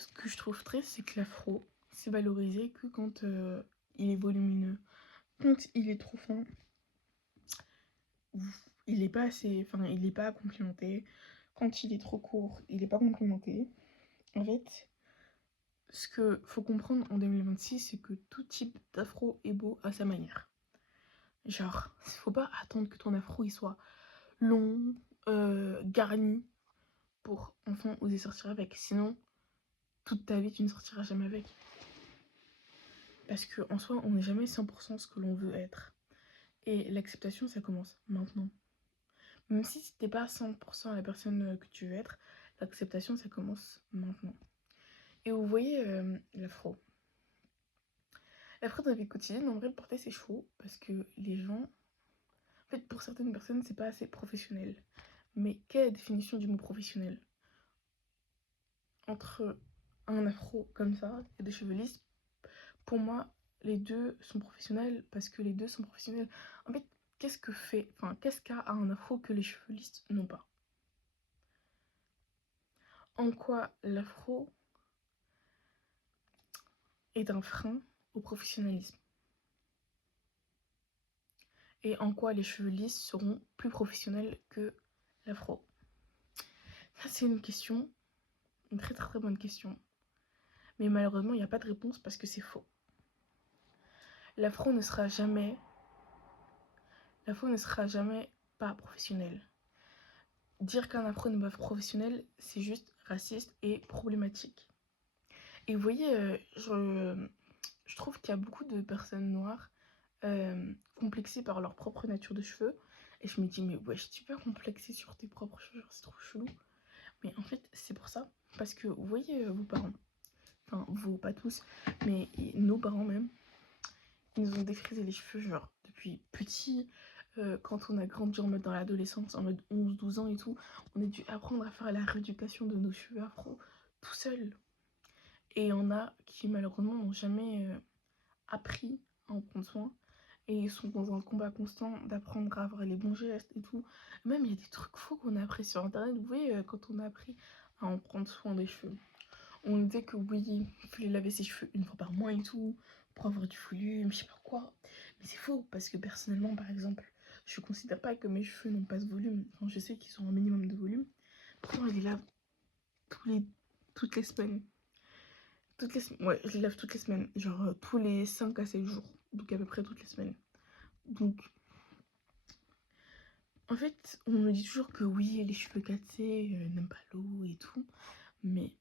ce que je trouve triste, c'est que l'afro, c'est valorisé que quand il est volumineux. Quand il est trop fin, il est pas assez, enfin, il est pas complimenté. Quand il est trop court, il est pas complimenté. En fait, ce que faut comprendre en 2026, c'est que tout type d'afro est beau à sa manière. Genre, faut pas attendre que ton afro il soit long, garni, pour enfin oser sortir avec. Sinon, toute ta vie, tu ne sortiras jamais avec. Parce qu'en soi, on n'est jamais 100% ce que l'on veut être. Et l'acceptation, ça commence maintenant. Même si t'es pas 100% la personne que tu veux être, l'acceptation, ça commence maintenant. Et vous voyez l'afro. L'afro dans la vie quotidienne, on devrait porter ses cheveux parce que les gens... En fait, pour certaines personnes, c'est pas assez professionnel. Mais quelle est la définition du mot professionnel? Entre un afro comme ça et des cheveux lisses, pour moi, les deux sont professionnels parce que les deux sont professionnels. En fait, qu'est-ce qu'a un afro que les cheveux lisses n'ont pas? En quoi l'afro est un frein au professionnalisme? Et en quoi les cheveux lisses seront plus professionnels que l'afro? Ça, c'est une question, une très très très bonne question. Mais malheureusement, il n'y a pas de réponse parce que c'est faux. L'afro ne sera jamais... L'afro ne sera jamais pas professionnel. Dire qu'un afro n'est pas professionnel, c'est juste raciste et problématique. Et vous voyez, je trouve qu'il y a beaucoup de personnes noires complexées par leur propre nature de cheveux. Et je me dis, mais wesh, tu peux complexer sur tes propres cheveux, c'est trop chelou. Mais en fait, c'est pour ça. Parce que vous voyez, vos parents, enfin, vous, pas tous, mais nos parents même, ils nous ont défrisé les cheveux, genre, depuis petit. Quand on a grandi en mode dans l'adolescence, en mode 11-12 ans et tout, on a dû apprendre à faire la rééducation de nos cheveux afro tout seul. Et il y en a qui malheureusement n'ont jamais appris à en prendre soin et ils sont dans un combat constant d'apprendre à avoir les bons gestes et tout. Même il y a des trucs faux qu'on a appris sur internet, vous voyez, quand on a appris à en prendre soin des cheveux. On nous disait que oui, il fallait laver ses cheveux une fois par mois et tout, pour avoir du volume, je sais pas quoi. Mais c'est faux, parce que personnellement, par exemple, je considère pas que mes cheveux n'ont pas ce volume. Enfin, je sais qu'ils ont un minimum de volume. Pourtant, je les lave toutes les semaines. Ouais, je les lave toutes les semaines. Genre tous les 5 à 7 jours. Donc à peu près toutes les semaines. Donc, en fait, on me dit toujours que oui, les cheveux cassés n'aiment pas l'eau et tout. Mais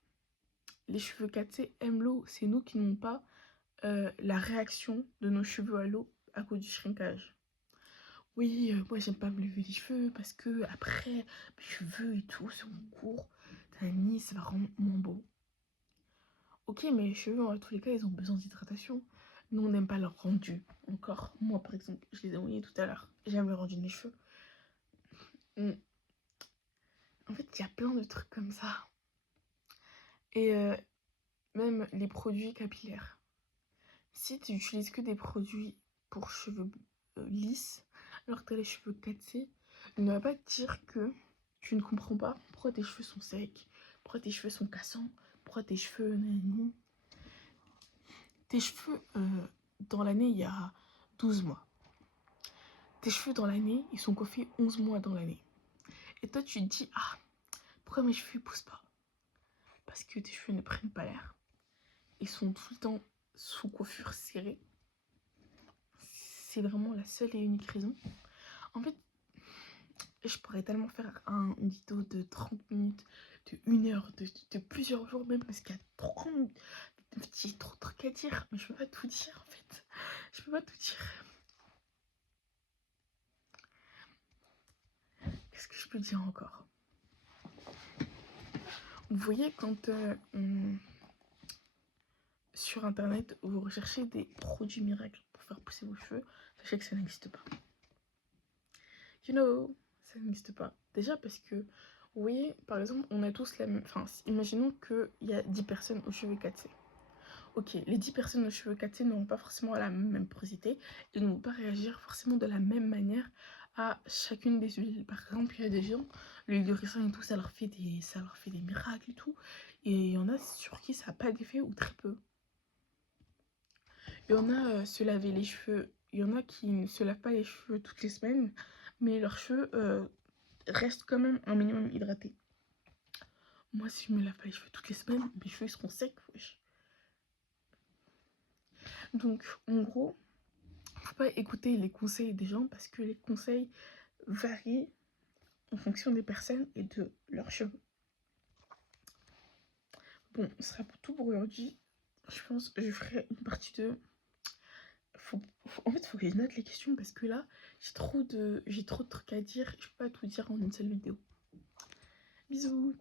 les cheveux cassés aiment l'eau. C'est nous qui n'avons pas la réaction de nos cheveux à l'eau à cause du shrinkage. Oui, moi j'aime pas me lever les cheveux parce que après mes cheveux et tout sont courts, Tani, ça va rendre moins beau. Ok, mais les cheveux en tous les cas ils ont besoin d'hydratation. Nous on n'aime pas leur rendu. Encore, moi par exemple, je les ai mouillés tout à l'heure. J'aime le rendu de mes cheveux. Mm. En fait, il y a plein de trucs comme ça. Et même les produits capillaires. Si tu utilises que des produits pour cheveux lisses, alors que tu as les cheveux cassés, ne va pas te dire que tu ne comprends pas pourquoi tes cheveux sont secs, pourquoi tes cheveux sont cassants, pourquoi tes cheveux... Tes cheveux, dans l'année, il y a 12 mois. Tes cheveux dans l'année, ils sont coiffés 11 mois dans l'année. Et toi, tu te dis, ah, pourquoi mes cheveux ne poussent pas? Parce que tes cheveux ne prennent pas l'air. Ils sont tout le temps sous coiffure serrée. C'est vraiment la seule et unique raison. En fait, je pourrais tellement faire une vidéo de 30 minutes, de 1 heure, de plusieurs jours même, parce qu'il y a trop de trucs à dire, mais je peux pas tout dire en fait. Je peux pas tout dire. Qu'est-ce que je peux dire encore? Vous voyez, quand sur internet, vous recherchez des produits miracles pour faire pousser vos cheveux, sachez que ça n'existe pas. You know, ça n'existe pas. Déjà parce que, vous voyez, par exemple, on a tous la même... Enfin, imaginons qu'il y a 10 personnes aux cheveux cassés. Ok, les 10 personnes aux cheveux cassés n'auront pas forcément la même porosité et ne vont pas réagir forcément de la même manière à chacune des huiles. Par exemple, il y a des gens, l'huile de ricin et tout, ça leur fait des miracles et tout. Et il y en a sur qui ça n'a pas d'effet ou très peu. Il y en a se laver les cheveux. Il y en a qui ne se lavent pas les cheveux toutes les semaines, mais leurs cheveux restent quand même un minimum hydratés. Moi, si je me lave pas les cheveux toutes les semaines, mes cheveux seront secs, wesh. Donc, en gros, faut pas écouter les conseils des gens parce que les conseils varient en fonction des personnes et de leurs cheveux. Bon, ce sera tout pour aujourd'hui. Je pense que je ferai une partie 2. En fait, il faut que je note les questions parce que là, j'ai trop de trucs à dire. Je peux pas tout dire en une seule vidéo. Bisous.